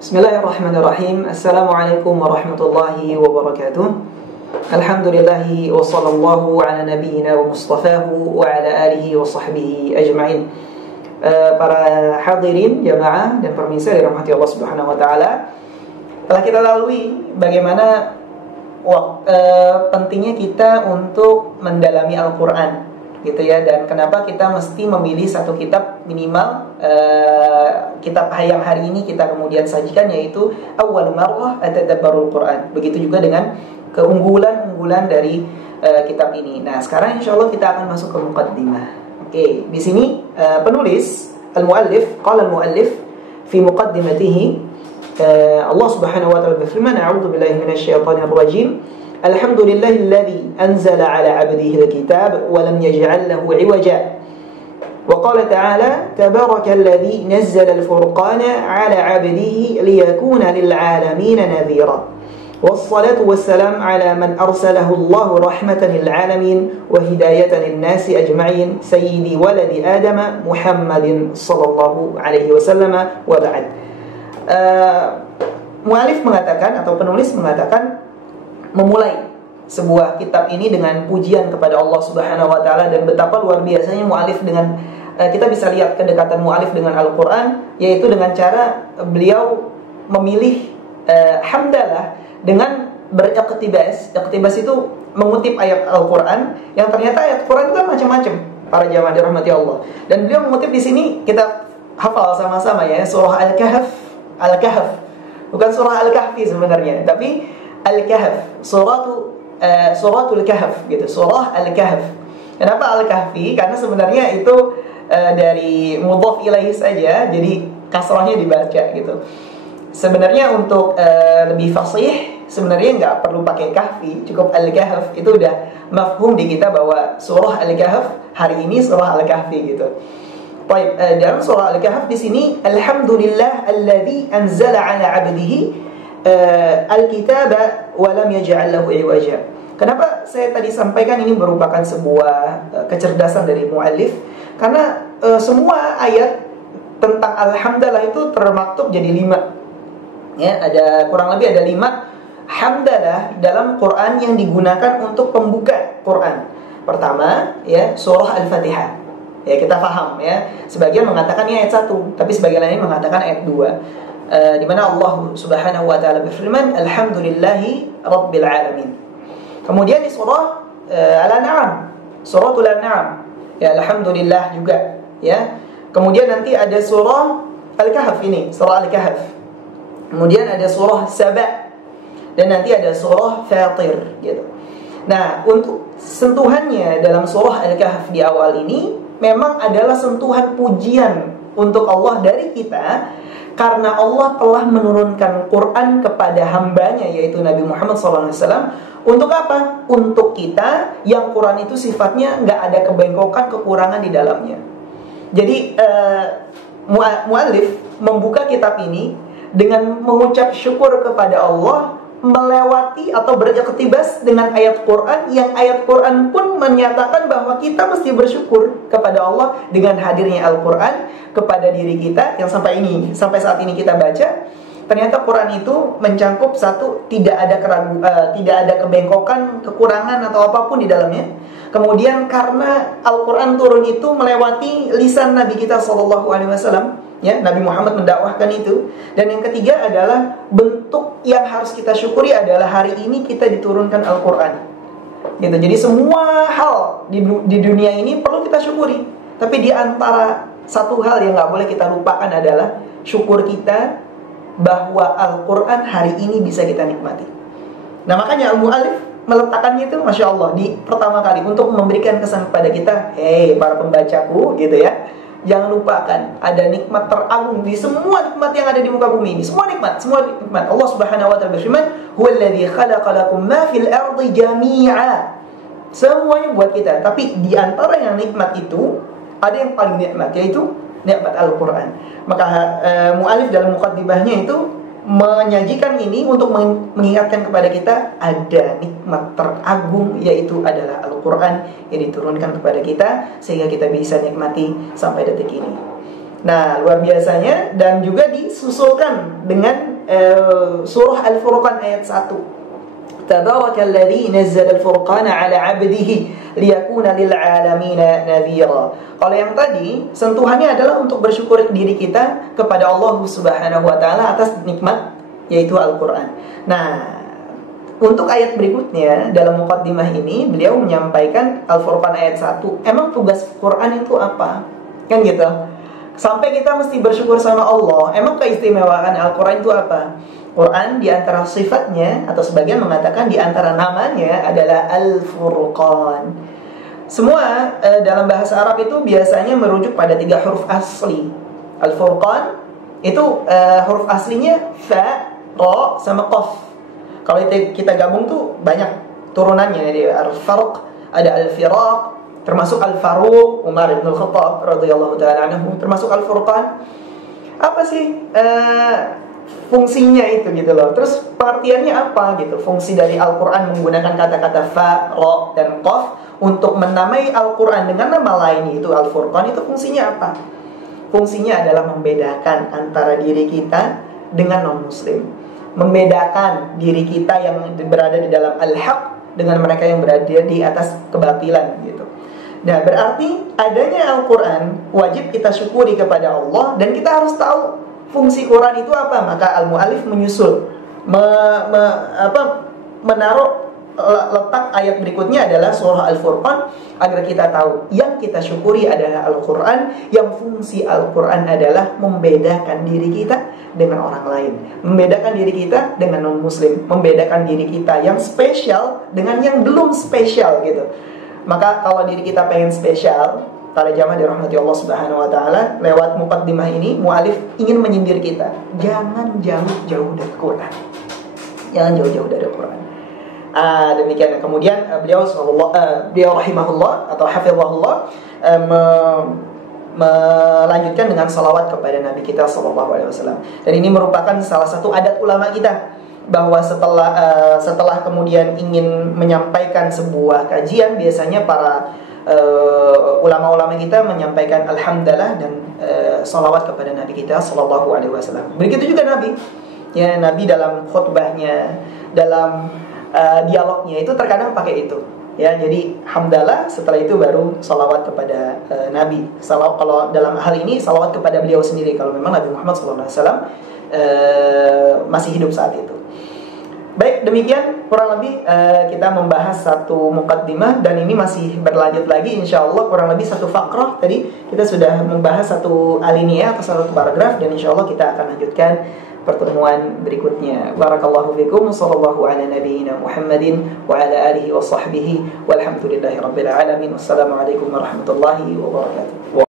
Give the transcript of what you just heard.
Bismillahirrahmanirrahim. Assalamualaikum warahmatullahi wabarakatuh. Alhamdulillahi wa sallallahu ala nabiyyina wa mustafahu wa ala alihi wa sahbihi ajma'in. Para hadirin, jamaah dan pemirsa dirahmati Allah Subhanahu wa taala. Telah kita lalui bagaimana pentingnya kita untuk mendalami Al-Qur'an, gitu ya, dan kenapa kita mesti memilih satu kitab minimal. Kitab yang hari ini kita kemudian sajikan yaitu Awwal Marrah Atadabbarul Quran. Begitu juga dengan keunggulan dari kitab ini. Nah, sekarang insyaallah kita akan masuk ke muqaddimah. Oke, di sini penulis al-muallif qala al-muallif fi muqaddimatihi, Allah Subhanahu wa taala berfirman, a'udzu billahi minasyaitonir rajim. Alhamdulillahilladzi anzala 'ala 'abdihi al-kitab wa lam yaj'al lahu 'iwaja. وقال تعالى تبارك الذي نزل الفرقان على عبده ليكون للعالمين نذيرا والصلاة والسلام على من أرسله الله رحمة للعالمين وهداية للناس أجمعين سيد ولد آدم محمد صلى الله عليه وسلم وبعد. Mu'alif mengatakan atau penulis mengatakan memulai sebuah kitab ini dengan pujian kepada Allah Subhanahu wa taala, dan betapa luar biasanya mu'alif dengan kita bisa lihat kedekatan mu'alif dengan Al-Qur'an, yaitu dengan cara beliau memilih hamdalah dengan beriqtibas. Iqtibas itu mengutip ayat Al-Qur'an yang ternyata ayat Qur'an itu kan macam-macam, para jamaah dirahmati Allah. Dan beliau mengutip di sini, kita hafal sama-sama ya, surah Al-Kahf. Bukan surah Al-Kahfi sebenarnya, tapi Al-Kahf, suratul Kahf gitu, surah Al-Kahf. Kenapa Al-Kahfi? Karena sebenarnya itu dari mudhaf ilaihi saja, jadi kasrahnya dibaca gitu. Sebenarnya untuk lebih fasih, sebenarnya nggak perlu pakai kahfi, cukup Al-Kahf. Itu udah mafhum di kita bahwa surah Al-Kahf hari ini surah Al-Kahfi gitu. Baik, dalam surah Al-Kahf di sini, alhamdulillah alladzi anzala 'ala 'abdihi al-kitaba wa lam yaj'al lahu 'iwaja. Kenapa saya tadi sampaikan ini merupakan sebuah kecerdasan dari muallif? Karena semua ayat tentang alhamdulillah itu termaktub jadi 5. Ya, ada kurang lebih ada 5 hamdalah dalam Quran yang digunakan untuk pembuka Quran. Pertama, ya, surah Al-Fatihah. Ya, kita paham ya. Sebagian mengatakan ini ayat 1, tapi sebagian lain mengatakan ayat 2. Di mana Allah Subhanahu wa taala berfirman, alhamdulillahi rabbil alamin. Kemudian di surah Al-An'am, suratul An'am, ya, alhamdulillah juga, ya. Kemudian nanti ada surah Al-Kahf ini, surah Al-Kahf. Kemudian ada surah Saba, dan nanti ada surah Fatir gitu. Nah, untuk sentuhannya dalam surah Al-Kahf di awal ini memang adalah sentuhan pujian untuk Allah dari kita, karena Allah telah menurunkan Quran kepada hambanya, yaitu Nabi Muhammad SAW. Untuk apa? Untuk kita yang Quran itu sifatnya nggak ada kebengkokan, kekurangan di dalamnya. Jadi mu'alif membuka kitab ini dengan mengucap syukur kepada Allah, melewati atau beriqtibas dengan ayat Quran, yang ayat Quran pun menyatakan bahwa kita mesti bersyukur kepada Allah dengan hadirnya Al-Quran kepada diri kita, yang sampai saat ini kita baca. Ternyata Quran itu mencangkup satu, tidak ada kebengkokan, kekurangan atau apapun di dalamnya. Kemudian karena Al-Quran turun itu melewati lisan Nabi kita SAW, ya, Nabi Muhammad mendakwahkan itu. Dan yang ketiga adalah bentuk yang harus kita syukuri adalah hari ini kita diturunkan Al-Quran gitu. Jadi semua hal di dunia ini perlu kita syukuri. Tapi di antara satu hal yang gak boleh kita lupakan adalah syukur kita bahwa Al-Quran hari ini bisa kita nikmati. Nah, makanya al-mu'alif meletakkannya itu, Masya Allah, di pertama kali untuk memberikan kesan kepada kita, hei para pembacaku gitu ya, jangan lupakan ada nikmat teragung di semua nikmat yang ada di muka bumi ini. Semua nikmat. Allah Subhanahu wa taala berfirman, huwallazi khalaqalakum ma fil ardi jami'a. Semuanya buat kita, tapi di antara yang nikmat itu ada yang paling nikmat, yaitu nikmat Al-Quran. Maka mu'alif dalam muqaddimahnya itu menyajikan ini untuk mengingatkan kepada kita ada nikmat teragung, yaitu adalah Al-Quran yang diturunkan kepada kita sehingga kita bisa nikmati sampai detik ini. Nah, luar biasanya, dan juga disusulkan dengan surah Al-Furqan ayat 1. Tabarakalladzi nazzala al-furqana 'ala 'abdihi liyakuna lil 'alamina nadhira. Kalau yang tadi sentuhannya adalah untuk bersyukur diri kita kepada Allah Subhanahu wa taala atas nikmat yaitu Al-Qur'an. Nah, untuk ayat berikutnya dalam muqaddimah ini beliau menyampaikan Al-Furqan ayat 1. Emang tugas Quran itu apa? Kan gitu. Sampai kita mesti bersyukur sama Allah. Emang keistimewaan Al-Qur'an itu apa? Quran di antara sifatnya atau sebagian mengatakan di antara namanya adalah Al-Furqan. Semua dalam bahasa Arab itu biasanya merujuk pada 3 huruf asli. Al-Furqan itu huruf aslinya fa, ra, sama qaf. Kalau kita gabung tuh banyak turunannya. Jadi Al-Farq, ada Al-Firaq, termasuk Al-Faruq, Umar bin Al-Khattab radhiyallahu ta'ala anhu, termasuk Al-Furqan. Apa sih fungsinya itu gitu loh. Terus pengertiannya apa gitu? Fungsi dari Al-Qur'an menggunakan kata-kata fa, ra, dan qaf untuk menamai Al-Qur'an dengan nama lain itu Al-Furqan, itu fungsinya apa? Fungsinya adalah membedakan antara diri kita dengan non-muslim. Membedakan diri kita yang berada di dalam al-haq dengan mereka yang berada di atas kebatilan gitu. Nah, berarti adanya Al-Qur'an wajib kita syukuri kepada Allah, dan kita harus tahu fungsi Quran itu apa. Maka al-mu'alif menyusul menaruh letak ayat berikutnya adalah surah Al-Furqan agar kita tahu yang kita syukuri adalah Al-Quran, yang fungsi Al-Quran adalah membedakan diri kita dengan orang lain, membedakan diri kita dengan non-muslim, membedakan diri kita yang spesial dengan yang belum spesial gitu. Maka kalau diri kita pengen spesial, para jamaah dirahmati Allah Subhanahu wa taala, lewat muqaddimah ini mualif ingin menyindir kita, jangan jauh-jauh dari Quran. Jangan jauh-jauh dari Quran. Demikian. Kemudian beliau rahimahullah atau hafizahullah melanjutkan dengan salawat kepada Nabi kita sallallahu alaihi wasallam. Dan ini merupakan salah satu adat ulama kita, bahwa setelah kemudian ingin menyampaikan sebuah kajian, biasanya para ulama-ulama kita menyampaikan alhamdulillah dan salawat kepada Nabi kita sallallahu alaihi wasallam. Begitu juga Nabi. Ya, Nabi dalam khutbahnya, dalam dialognya itu terkadang pakai itu. Ya, jadi hamdalah, setelah itu baru salawat kepada Nabi. Kalau dalam hal ini salawat kepada beliau sendiri, kalau memang Nabi Muhammad SAW masih hidup saat itu. Baik, demikian kurang lebih kita membahas satu muqaddimah, dan ini masih berlanjut lagi insyaallah. Kurang lebih satu fakrah tadi kita sudah membahas satu alinea atau satu paragraf, dan insyaallah kita akan lanjutkan pertemuan berikutnya. Barakallahu fikum, sallallahu ala nabiyyina Muhammadin wa ala alihi wa sahbihi walhamdulillahi rabbil alamin. Wassalamualaikum warahmatullahi wabarakatuh.